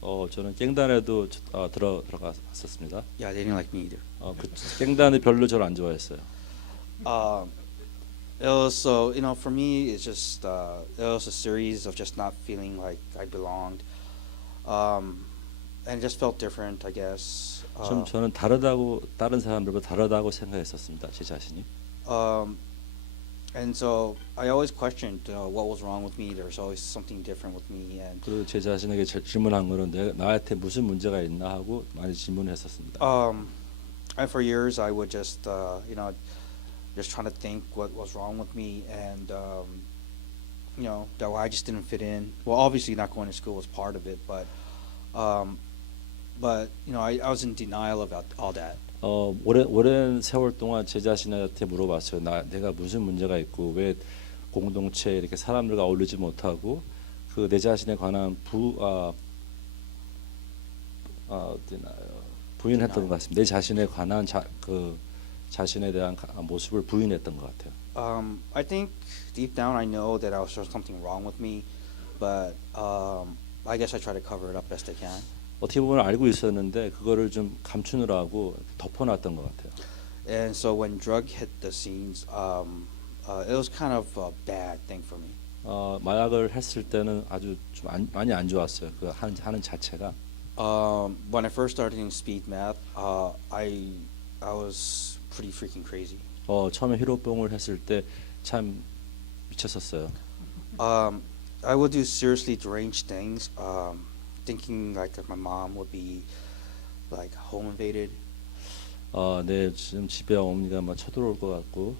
저는 갱단에도 들어갔었습니다. Yeah, they didn't like me either. 그 갱단이 별로 저를 안 좋아했어요. Um, it was so for me it's just it was a series of just not feeling like I belonged, and it just felt different, I guess. 저는 다른 사람들보다 다르다고 생각했었습니다. 제 자신이. Um, and so I always questioned what was wrong with me. There was always something different with me, and 그리고 제 자신에게 질문한 거는 나한테 무슨 문제가 있나 하고 많이 질문했었습니다. and for years I would just just trying to think what was wrong with me, and that I just didn't fit in. Well, obviously not going to school was part of it, um, but I was in denial about all that. 오랜 세월 동안 제 자신한테 물어봤어요. 내가 무슨 문제가 있고 왜 공동체에 이렇게 사람들과 어울리지 못하고 그 내 자신에 관한 부인했던 것 같습니다. 내 자신에 관한 자신에 대한 모습을 부인했던 것 같아요. I think deep down I know that there was something wrong with me, but I guess I try to cover it up best I can. 어떻게 보면 알고 있었는데 그거를 좀 감추느라고 덮어놨던 것 같아요. And so when drug hit the scenes, it was kind of a bad thing for me. 마약을 했을 때는 아주 좀 많이 안 좋았어요. 그 하는 자체가. When I first started doing speed meth, I was pretty freaking crazy. 처음에 히로뽕을 했을 때 참 미쳤었어요. I would do seriously deranged things, thinking like that my mom would be like home invaded. 네, 지금 집에 어머니가 막 쳐들어올 것 같고.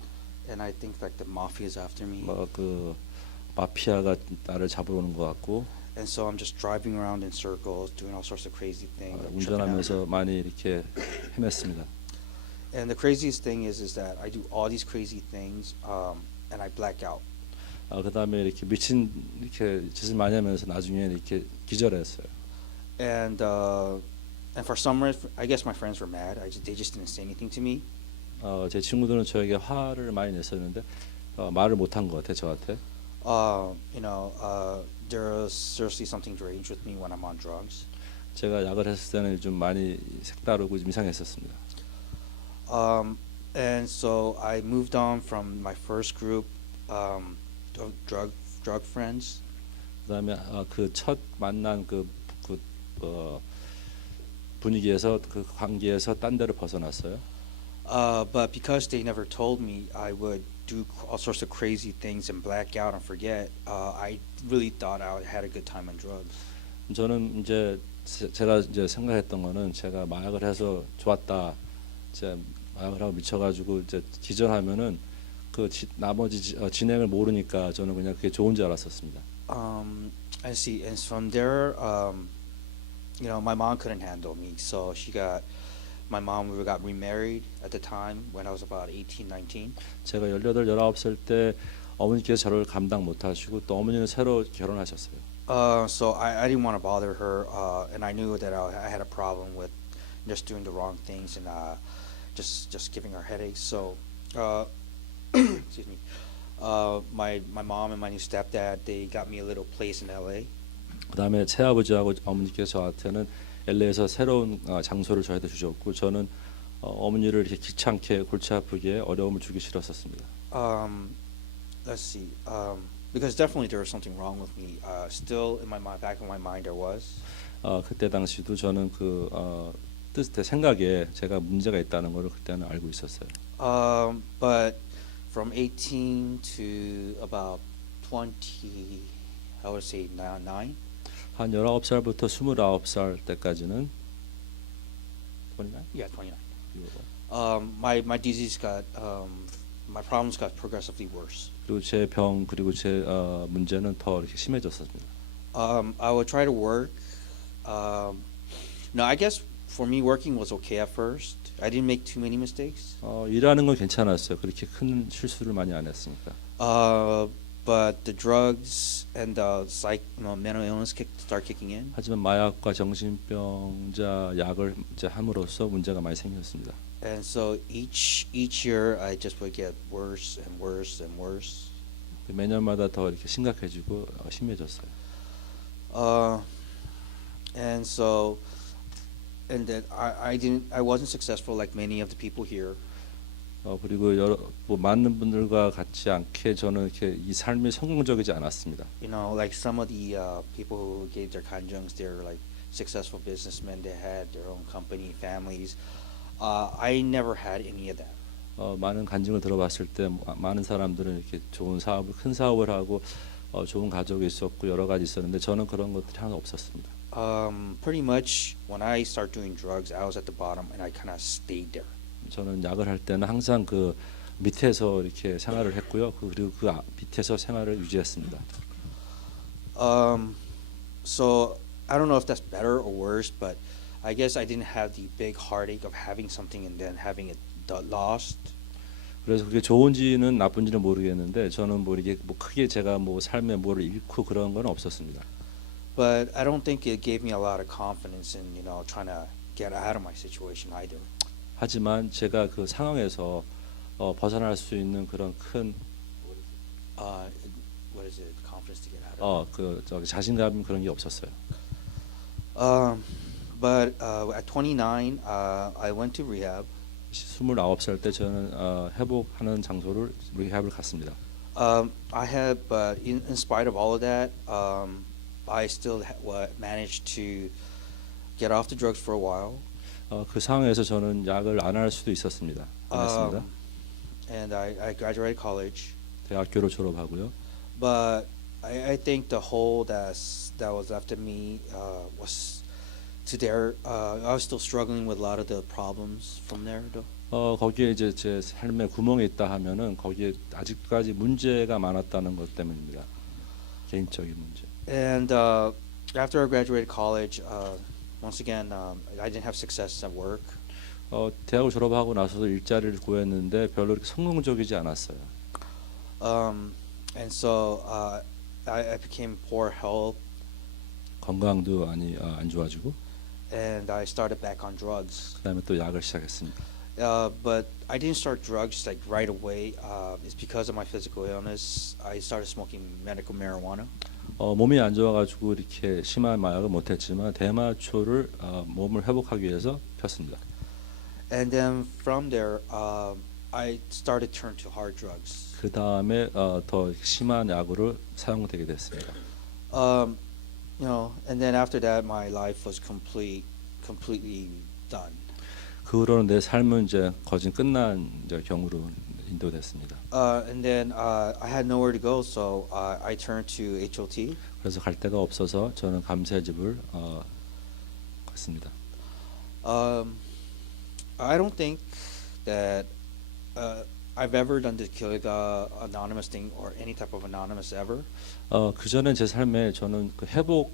And I think like the mafia is after me. 그 마피아가 나를 잡으러 오는 것 같고. And so I'm just driving around in circles, doing all sorts of crazy things. 운전하면서 많이 이렇게 헤맸습니다. And the craziest thing is that I do all these crazy things, and I black out. 그다음에 이렇게 미친 이렇게 짓을 많이 하면서 나중에 이렇게 기절했어요. And for some reason, I guess my friends were mad. They just didn't say anything to me. 제 친구들은 저에게 화를 많이 냈었는데 말을 못한 것 같아요, 저한테. There is seriously something deranged with me when I'm on drugs. 제가 약을 했을 때는 좀 많이 색다르고 이상했었습니다. And so I moved on from my first group of drug friends. 그다음에 그 첫 만난 분위기에서 그 관계에서 딴 데로 벗어났어요. But because they never told me I would do all sorts of crazy things and black out and forget, I really thought I had a good time on drugs. 저는 이제 제가 이제 생각했던 거는 제가 마약을 해서 좋았다. 이제 마약을 하고 미쳐가지고 이제 기절하면은 나머지 진행을 모르니까 저는 그냥 그게 좋은 줄 알았었습니다. I see. And from there, my mom couldn't handle me, so my mom got remarried at the time when I was about 18, 19. 제가 18, 19살 때 어머니께서 저를 감당 못하시고 또 어머니는 새로 결혼하셨어요. So I didn't want to bother her, and I knew that I had a problem with just doing the wrong things and just giving her headaches. So, excuse me. My mom and my new stepdad, they got me a little place in LA. 그다음에 새아버지하고 어머니께서 저한테는 LA에서 새로운 장소를 저한테 주셨고 저는 어머니를 이렇게 귀찮게 골치 아프게 어려움을 주기 싫었었습니다. Let's see. Because definitely there was something wrong with me. Still in my mind, back in my mind, there was. 그때 당시도 저는 생각에 제가 문제가 있다는 걸 그때는 알고 있었어요. But from 18 to about 20, I would say 9. 한 19살부터 29살 때까지는 29? Yeah, 29. My disease my problems got progressively worse. 그리고 제 병 그리고 제 문제는 더 이렇게 심해졌습니다. I would try to work. I guess for me working was okay at first. I didn't make too many mistakes. 일하는 건 괜찮았어요. 그렇게 큰 실수를 많이 안 했으니까. But the drugs and the mental illness start kicking in. 하지만 마약과 정신병자 약을 이제 함으로써 문제가 많이 생겼습니다. And so each year I just would get worse and worse and worse. 매년마다 더 이렇게 심각해지고 심해졌어요. and so and that I wasn't successful like many of the people here. 그리고 뭐 많은 분들과 같지 않게 저는 이렇게 이 삶이 성공적이지 않았습니다. You know, like some of the people who gave their kanjungs, they're like successful businessmen. They had their own company, families. I never had any of that. 많은 간증을 들어봤을 때 많은 사람들은 이렇게 좋은 사업을 큰 사업을 하고 좋은 가족이 있었고 여러 가지 있었는데 저는 그런 것들이 하나 없었습니다. Pretty much when I started doing drugs, I was at the bottom and I kind of stayed there. 저는 약을 할 때는 항상 그 밑에서 이렇게 생활을 했고요. 그리고 그 밑에서 생활을 유지했습니다. So I don't know if that's better or worse, but I guess I didn't have the big heartache of having something and then having it lost. 그래서 그게 좋은지는 나쁜지는 모르겠는데 저는 뭐 이게 뭐 크게 제가 뭐 삶에 뭐를 잃고 그런 건 없었습니다. But I don't think it gave me a lot of confidence in, you know, trying to get out of my situation either. 하지만 제가 그 상황에서 벗어날 수 있는 그런 큰 What is it? Confidence to get out of. 그 저기 자신감 그런 게 없었어요. But at 29, I went to rehab. 29살 때 저는 회복하는 장소를 리합을 갔습니다. I had, but in spite of all of that, I still managed to get off the drugs for a while. 그 상황에서 저는 약을 안 할 수도 있었습니다. 안 했습니다. And I graduated college. 대학교를 졸업하고요. But I think the hole that was left in me was to there. I was still struggling with a lot of the problems from there. Though. 거기에 이제 제 삶에 구멍이 있다 하면은 거기에 아직까지 문제가 많았다는 것 때문입니다. 개인적인 문제. And after I graduated college, once again, I didn't have success at work. 대학을 졸업하고 나서도 일자리를 구했는데 별로 이렇게 성공적이지 않았어요. And so I became poor health. 건강도 안 좋아지고. And I started back on drugs. 그다음에 또 약을 시작했습니다. But I didn't start drugs like right away. It's because of my physical illness. I started smoking medical marijuana. 몸이 안 좋아가지고 이렇게 심한 마약을 못했지만 대마초를 몸을 회복하기 위해서 폈습니다. And then from there, I started turn to hard drugs. 그 다음에 더 심한 약으로 사용되게 됐습니다. You know, and then after that, my life was completely done. 그 후로는 내 삶은 이제 거진 끝난 이제 경우로 인도됐습니다. And then I had nowhere to go, so I turned to HOT. 그래서 갈 데가 없어서 저는 감사집을 갔습니다. I don't think that I've ever done the Gilgal anonymous thing or any type of anonymous ever. 그 전에 제 삶에 저는 그 회복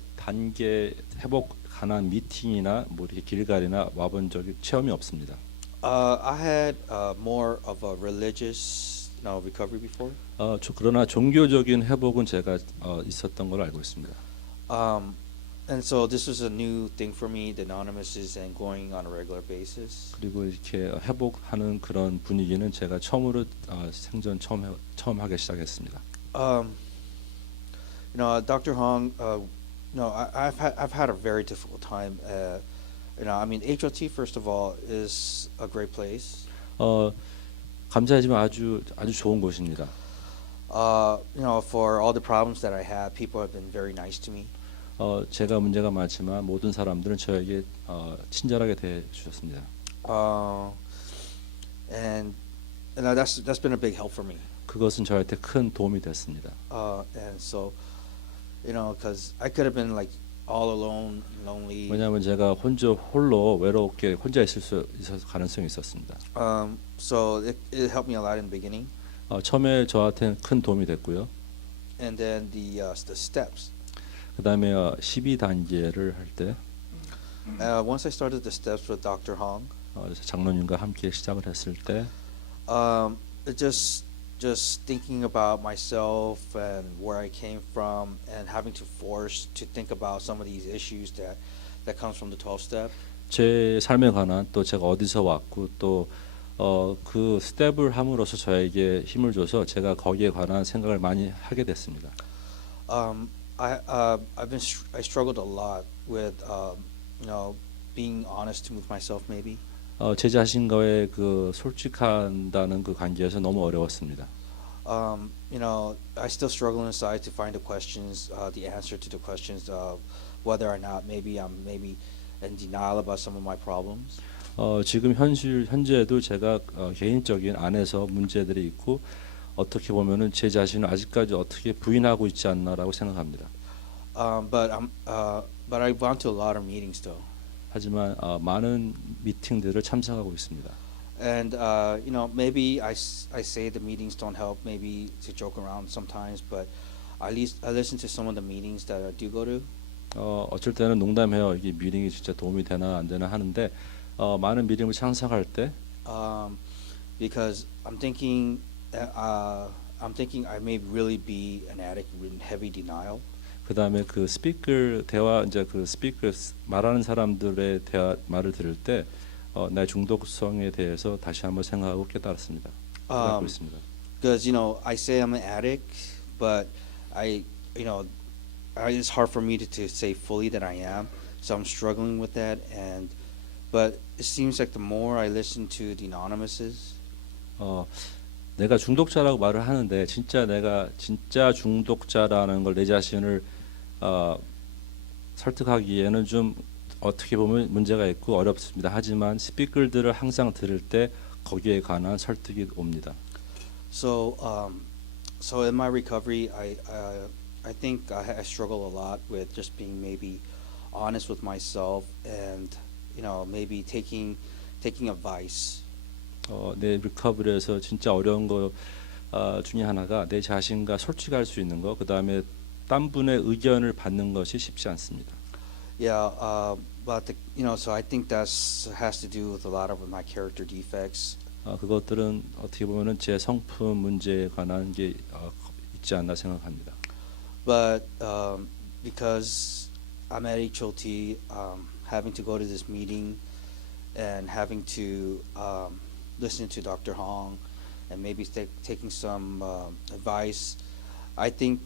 관한 미팅이나 뭐 이렇게 길갈이나 와본 적이 체험이 없습니다. I had more of a religious, recovery before. 그러나 종교적인 회복은 제가 있었던 걸로 알고 있습니다. And so this was a new thing for me, the anonymouses and going on a regular basis. 그리고 이렇게 회복하는 그런 분위기는 제가 처음으로 생전 처음 하기 시작했습니다. Dr. Hong, I've had a very difficult time. I mean, HOT first of all is a great place. 감사하지만 아주 좋은 곳입니다. For all the problems that I had, people have been very nice to me. 제가 문제가 많지만 모든 사람들은 저에게 친절하게 대해 주셨습니다. And that's been a big help for me. 그것은 저한테 큰 도움이 됐습니다. And so, because I could have been like all alone, lonely. 왜냐하면 제가 홀로 외롭게 혼자 있을 수 있어서 가능성이 있었습니다. So it helped me a lot in the beginning. 처음에 저한테 큰 도움이 됐고요. And then the steps. 그다음에 12단계를 할 때 once I started the steps with Dr. Hong, 장로님과 함께 시작을 했을 때 it just thinking about myself and where I came from and having to force to think about some of these issues that comes from the 12 step. 제 삶에 관한 또 제가 어디서 왔고 또 그 스텝을 함으로써 저에게 힘을 줘서 제가 거기에 관한 생각을 많이 하게 됐습니다. I struggled a lot with you know being honest with myself maybe. 제 자신과의 그 솔직한다는 그 관계에서 너무 어려웠습니다. You know, I still struggle inside to find the questions, the answer to the questions of whether or not maybe I'm maybe in denial about some of my problems. 지금 현재에도 제가 개인적인 안에서 문제들이 있고 어떻게 보면은 제 자신을 아직까지 어떻게 부인하고 있지 않나라고 생각합니다. But I've gone to a lot of meetings though. 하지만 많은 미팅들을 참석하고 있습니다. And you know, maybe I say the meetings don't help, maybe to joke around sometimes, but at least I listen to some of the meetings that I do go to. 어쩔 때는 농담해요. 이게 미팅이 진짜 도움이 되나 안 되나 하는데 많은 미팅을 참석할 때 Um, because I'm thinking I may really be an addict in heavy denial. 그다음에 그 스피커 대화 이제 그 스피커 말하는 사람들의 말을 들을 때 나의 중독성에 대해서 다시 한번 생각하고 깨달았습니다. 깨닫고 있습니다. Because you know, I say I'm an addict, but you know, it's hard for me to say fully that I am. So I'm struggling with that, but it seems like the more I listen to the anonymouses, 내가 중독자라고 말을 하는데 내가 진짜 중독자라는 걸 내 자신을 설득하기에는 좀 어떻게 보면 문제가 있고 어렵습니다. 하지만 스피커들을 항상 들을 때 거기에 관한 설득이 옵니다. so in my recovery, I think I struggle a lot with just being maybe honest with myself and you know maybe taking advice. 내 리커버리에서 진짜 어려운 거 중에 하나가 내 자신과 솔직할 수 있는 거, 그 다음에 딴 분의 의견을 받는 것이 쉽지 않습니다. Yeah, but you know, so I think that's has to do with a lot of my character defects. 그것들은 어떻게 보면은 제 성품 문제에 관한 게 있지 않나 생각합니다. But because I'm at HOT, having to go to this meeting and having to listen to Dr. Hong and maybe taking some advice, I think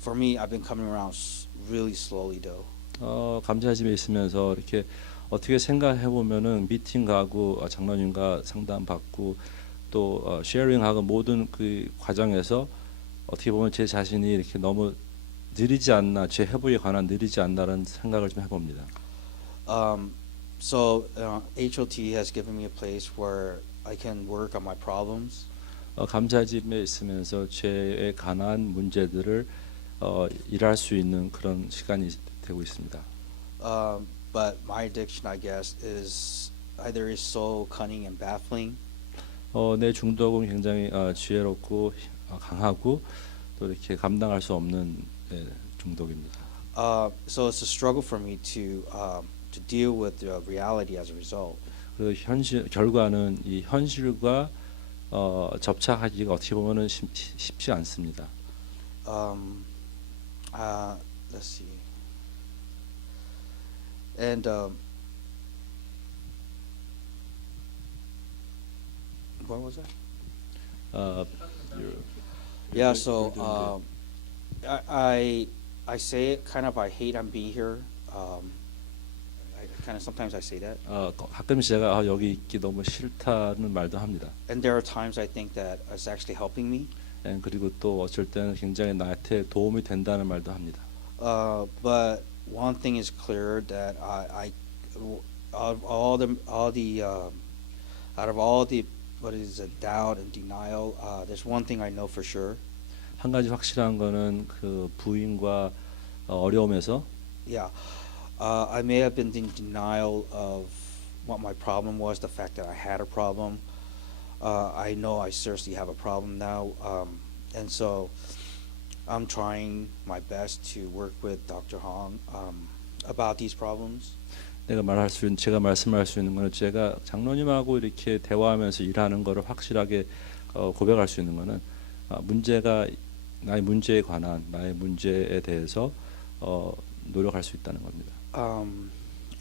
for me, I've been coming around really slowly though. 감사집에 있으면서 이렇게 어떻게 생각해 보면은 미팅 가고 장로님과 상담 받고 또 쉐어링하고 모든 그 과정에서 어떻게 보면 제 자신이 이렇게 너무 느리지 않나, 제 회복에 관한 느리지 않나라는 생각을 좀 해봅니다. So HOT has given me a place where I can work on my problems. 감사집에 있으면서 죄에 관한 문제들을 일할 수 있는 그런 시간이 되고 있습니다. But my addiction, I guess, is either is so cunning and baffling. 내 중독은 굉장히 지혜롭고 강하고 또 이렇게 감당할 수 없는 중독입니다. So it's a struggle for me to deal with the reality as a result. 그 결과는 이 현실과 접착하기가 어떻게 보면은 쉽지 않습니다. Let's see. And what was that? Yeah. So I say it kind of. I hate I'm being here. I kind of sometimes I say that. 가끔 제가 여기 있기 너무 싫다는 말도 합니다. And there are times I think that it's actually helping me. 그리고 또 어쩔 때는 굉장히 나한테 도움이 된다는 말도 합니다. But one thing is clear that out of all the what is it, doubt and denial, there's one thing I know for sure. 한 가지 확실한 거는 그 부인과 어려움에서 Yeah, I may have been in denial of what my problem was, the fact that I had a problem. I know I seriously have a problem now, and so I'm trying my best to work with Dr. Hong about these problems. 제가 말씀할 수 있는 거는 제가 장로님하고 이렇게 대화하면서 일하는 거를 확실하게 고백할 수 있는 거는 문제가 나의 문제에 관한 나의 문제에 대해서 노력할 수 있다는 겁니다.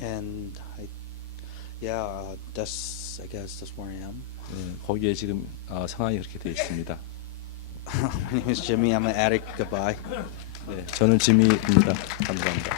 And I guess that's where I am. 거기에 지금 상황이 그렇게 되어 있습니다. My name is Jimmy. I'm an addict. Goodbye. 네, 저는 지미입니다. 감사합니다.